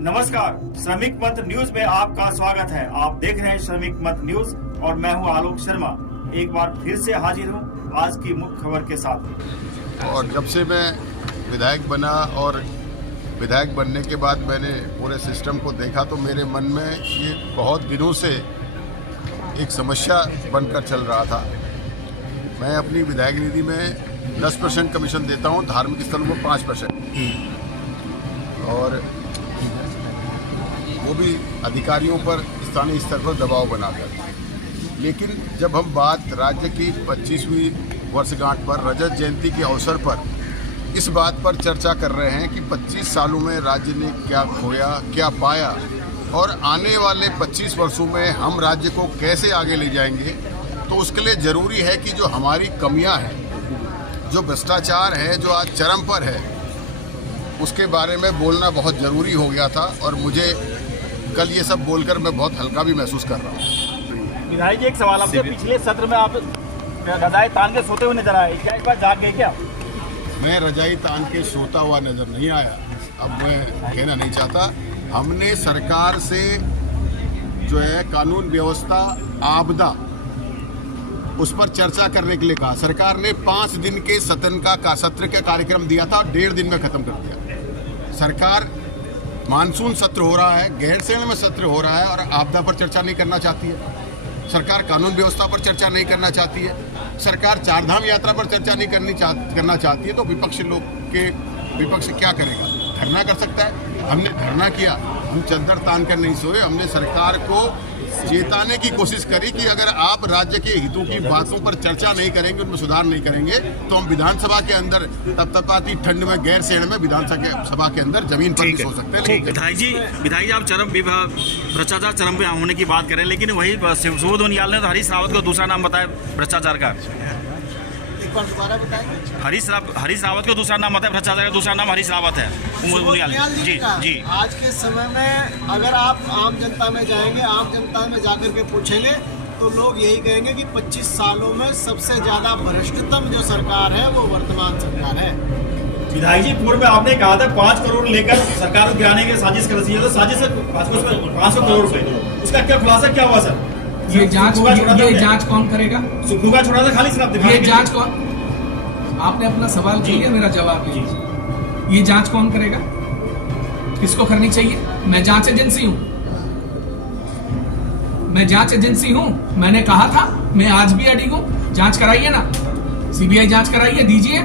नमस्कार, श्रमिक मंत्र न्यूज में आपका स्वागत है। आप देख रहे हैं श्रमिक मंत्र न्यूज और मैं हूं आलोक शर्मा। एक बार फिर से हाजिर हूं आज की मुख्य खबर के साथ। और जब से मैं विधायक बना और विधायक बनने के बाद मैंने पूरे सिस्टम को देखा तो मेरे मन में ये बहुत दिनों से एक समस्या बनकर चल रहा था। मैं अपनी विधायक निधि में 10% कमीशन देता हूँ, धार्मिक स्थलों को 5%, और वो भी अधिकारियों पर स्थानीय स्तर पर दबाव बनाकर। लेकिन जब हम बात राज्य की 25वीं वर्षगांठ पर रजत जयंती के अवसर पर इस बात पर चर्चा कर रहे हैं कि 25 सालों में राज्य ने क्या खोया, क्या पाया और आने वाले 25 वर्षों में हम राज्य को कैसे आगे ले जाएंगे, तो उसके लिए ज़रूरी है कि जो हमारी कमियां हैं, जो भ्रष्टाचार है, जो आज चरम पर है, उसके बारे में बोलना बहुत ज़रूरी हो गया था। और मुझे कल ये सब बोलकर मैं बहुत हल्का भी महसूस कर रहा हूँ। विधायक जी, एक सवाल आपसे, पिछले सत्र में आप रजाई तान के सोते हुए नजर आए, क्या एक बार जाग गए क्या? मैं रजाई तान के सोता हुआ नजर नहीं आया। अब मैं कहना नहीं चाहता। हमने सरकार से जो है कानून व्यवस्था, आपदा, उस पर चर्चा करने के लिए कहा। सरकार ने 5 दिन के सत्र का कार्यक्रम दिया था, 1.5 दिन में खत्म कर दिया। सरकार मानसून सत्र हो रहा है, गैरसैंण में सत्र हो रहा है और आपदा पर चर्चा नहीं करना चाहती है। सरकार कानून व्यवस्था पर चर्चा नहीं करना चाहती है। सरकार चारधाम यात्रा पर चर्चा नहीं करना चाहती है। तो विपक्ष क्या करेगा? धरना कर सकता है। हमने धरना किया, हम चद्दर तान कर नहीं सोए। हमने सरकार को चेताने की कोशिश करी कि अगर आप राज्य के हितों की बातों पर चर्चा नहीं करेंगे, उनमें सुधार नहीं करेंगे, तो हम विधानसभा के अंदर तपतपाती ठंड में गैरसैंण में विधानसभा के अंदर जमीन पर भी सो सकते हैं। विधायक जी, आप भ्रष्टाचार चरम पे होने की बात करें, लेकिन वही सुबोध उनियाल ने तो हरीश रावत को दूसरा नाम बताया भ्रष्टाचार का। हरीश रावत को दूसरा नाम बताया भ्रष्टाचार का, दूसरा नाम हरीश रावत है। जी, आज के समय में अगर आप आम जनता में जाएंगे, आम जनता में जाकर के पूछेंगे तो लोग यही कहेंगे कि 25 सालों में सबसे ज्यादा भ्रष्टतम जो सरकार है वो वर्तमान सरकार है। विधायक जी, पूर्व में आपने कहा था 5 करोड़ लेकर सरकार को गिराने की साजिश कर रही है, तो साजिश 500 करोड़ रुपए, उसका क्या खुलासा क्या हुआ सर? ये जांच कौन करेगा? सुखूगा छोड़ा था, खाली शराब। ये जांच कौन? आपने अपना सवाल किया, मेरा जवाब लीजिए। ये जांच कौन करेगा? किसको करनी चाहिए? मैं जांच एजेंसी हूं। मैंने कहा था, मैं आज भी अडिग हूं। जांच कराइए ना, सीबीआई जांच कराइए, दीजिए।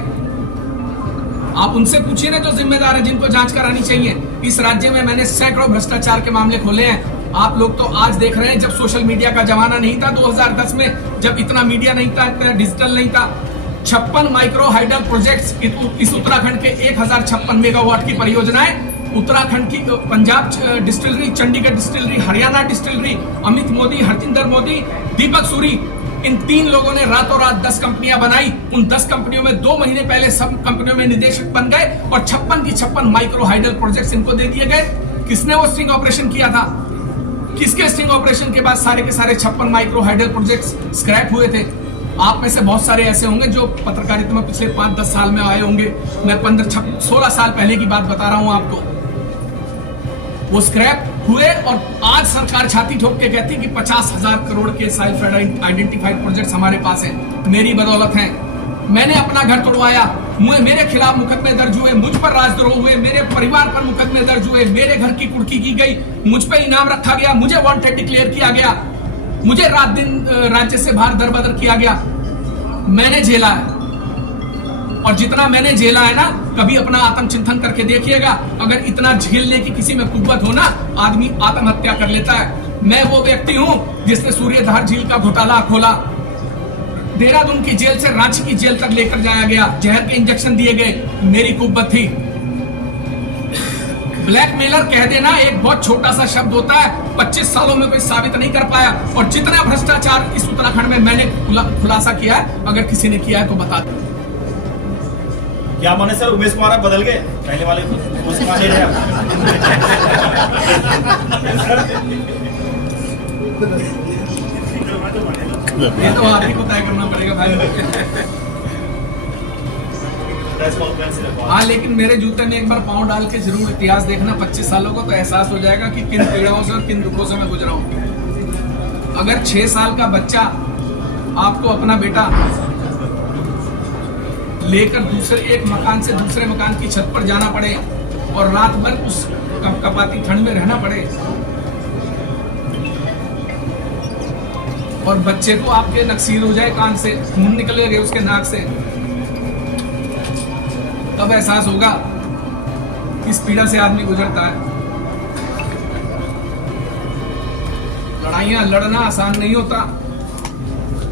आप उनसे पूछिए ना जो जिम्मेदार है, जिनको जांच करानी चाहिए। इस राज्य में मैंने सैकड़ों भ्रष्टाचार के मामले खोले हैं। आप लोग तो आज देख रहे हैं, जब सोशल मीडिया का जमाना नहीं था 2010 में, जब इतना मीडिया नहीं था, इतना डिजिटल नहीं था, 56 माइक्रो हाइडल प्रोजेक्ट्स इस उत्तराखंड के 1056 मेगावाट की परियोजनाएं, उत्तराखंड की Punjab distillery, Chandigarh distillery, Haryana distillery, Amit Modi, Harjinder Modi, Deepak Suri, इन 3 लोगों ने रातों रात 10 कंपनियां बनाई। उन 10 कंपनियों में 2 महीने पहले सब कंपनियों में निदेशक बन गए और 56 की 56 माइक्रो हाइडल प्रोजेक्ट्स इनको दे दिए गए। किसने वो स्टिंग ऑपरेशन किया था? किसके स्टिंग ऑपरेशन के बाद सारे के सारे 56 माइक्रो हाइडल प्रोजेक्ट्स स्क्रैप हुए थे? आप में से बहुत सारे ऐसे होंगे जो पत्रकारिता में पिछले 5-10 साल में आए होंगे। मैं 15-16 साल पहले की बात बता रहा हूं आपको। वो स्क्रैप हुए और आज सरकार छाती ठोक के कहती कि 50,000 करोड़ के सेल्फ आइडेंटिफाइड प्रोजेक्ट्स हमारे पास हैं, मेरी बदौलत हैं। मैंने अपना घर तोड़वाया, मेरे खिलाफ मुकदमे दर्ज हुए, मुझ पर राजद्रोह हुए, मेरे परिवार पर मुकदमे दर्ज हुए, मेरे घर की कुर्की की गई, मुझ पर इनाम रखा गया, मुझे वांटेड डिक्लेयर किया गया, मुझे रात दिन राज्य से बाहर दरबदर किया गया। मैंने झेला है, और जितना मैंने झेला है ना, कभी अपना आत्मचिंतन करके देखिएगा। अगर इतना झेलने की किसी में कुव्वत हो ना, आदमी आत्महत्या कर लेता है। मैं वो व्यक्ति हूं जिसने सूर्यधार झील का घोटाला खोला। देहरादून की जेल से रांची की जेल तक लेकर जाया गया, जहर के इंजेक्शन दिए गए, मेरी कुव्वत थी। ब्लैकमेलर कह देना एक बहुत छोटा सा शब्द होता है, 25 सालों में कोई साबित नहीं कर पाया। और जितना भ्रष्टाचार इस उत्तराखंड में मैंने खुलासा किया है, अगर किसी ने किया है तो बता दें। क्या माने सर, उमेश कुमार बदल गए? पहले वाले उमेश कुमार ले रहे ये तो आप ही को तय करना पड़ेगा भाई। प्रेस कॉन्फ्रेंस रखवा। हाँ, लेकिन मेरे जूते में एक बार पाँव डाल के जरूर इतिहास देखना 25 सालों को, तो एहसास हो जाएगा कि किन पीड़ाओं से और किन दुखों से मैं गुजरा हूँ। अगर 6 साल का बच्चा आपको अपना बेटा लेकर दूसरे एक मकान से दूसरे मकान की छत पर जाना पड़े और रात भर उस कपकपाती ठंड में रहना पड़े, और बच्चे को आपके नक्सीर हो जाए, कान से खून निकले गए उसके नाक से, तब एहसास होगा किस पीड़ा से आदमी गुजरता है। लड़ाइयां लड़ना आसान नहीं होता,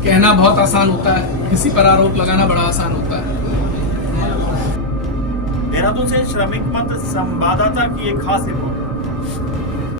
कहना बहुत आसान होता है, किसी पर आरोप लगाना बड़ा आसान होता है। देहरादून से श्रमिक मंच संवाददाता की एक खास रिपोर्ट।